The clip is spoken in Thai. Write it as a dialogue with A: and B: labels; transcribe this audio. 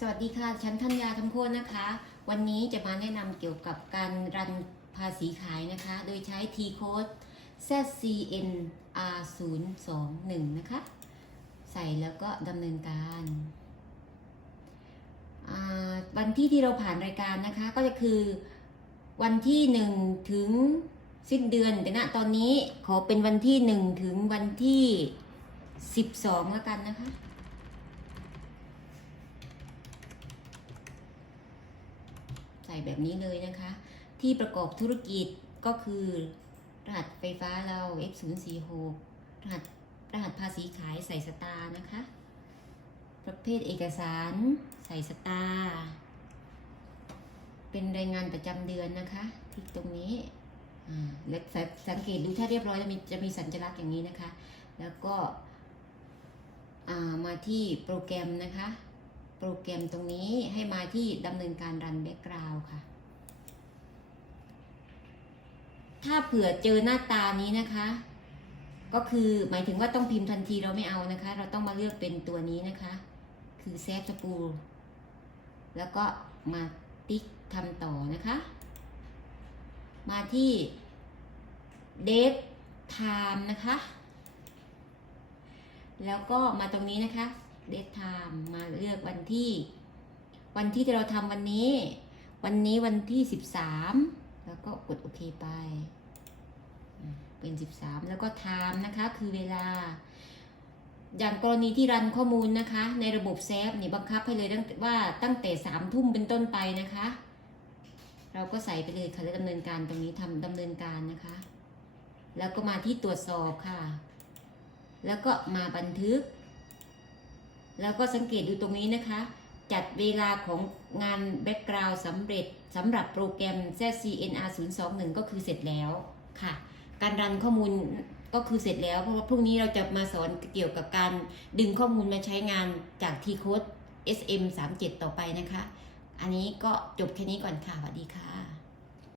A: สวัสดีค่ะ ฉันธัญญาทั้งโคนนะคะ วันนี้จะมาแนะนำเกี่ยวกับการรันภาษีขายนะคะ โดยใช้ T code ZCN R021 นะคะ ใส่แล้วก็ดำเนินการวันที่ที่เราผ่านรายการนะคะ ก็จะคือวันที่ 1 ถึงสิ้นเดือน แต่ณตอนนี้ขอเป็นวันที่ 1 ถึงวันที่ 12แล้วกันนะคะ ส่แบบนี้เลยนะคะ ที่ประกอบธุรกิจก็คือรหัสไฟฟ้าเรา F046 รหัสรหัสภาษีขายใส่สตาร์นะคะ ประเภทเอกสารใส่สตาร์เป็นรายงานประจำเดือนนะคะที่ตรงนี้และสังเกตดูถ้าเรียบร้อยจะมีจะมีสัญลักษณ์อย่างนี้นะคะ แล้วก็มาที่โปรแกรมนะคะ โปรแกรมตรงนี้ให้มาที่ดำเนินการรันแบ็กกราวค่ะ ถ้าเผื่อเจอหน้าตานี้นะคะ ก็คือหมายถึงว่าต้องพิมพ์ทันทีเราไม่เอานะคะ เราต้องมาเลือกเป็นตัวนี้นะคะ คือเซฟสปูลแล้วก็มาติ๊กทำต่อนะคะ มาที่ date time นะคะ แล้วก็มาตรงนี้นะคะ date time มาเลือกวันที่ วันที่ที่เราทำวันนี้ วันนี้วันที่13แล้วก็กดโอเคไป เป็น13แล้วก็ time นะคะคือเวลา อย่างกรณีที่รันข้อมูลนะคะ ในระบบเซฟนี่บังคับให้เลยตั้งว่าตั้งแต่สามทุ่มเป็นต้นไปนะคะ เราก็ใส่ไปเลยค่ะแล้วดำเนินการตรงนี้ทำดำเนินการนะคะ แล้วก็มาที่ตรวจสอบค่ะ แล้วก็มาบันทึก แล้วก็สังเกตดูตรงนี้นะคะ จัดเวลาของงานแบ็กกราวด์สำเร็จสำหรับโปรแกรม ZCNR 021ก็คือเสร็จแล้วค่ะ การรันข้อมูลก็คือเสร็จแล้ว เพราะว่าพรุ่งนี้เราจะมาสอนเกี่ยวกับการดึงข้อมูลมาใช้งานจาก T code SM 37 ต่อไปนะคะ อันนี้ก็จบแค่นี้ก่อนค่ะสวัสดีค่ะ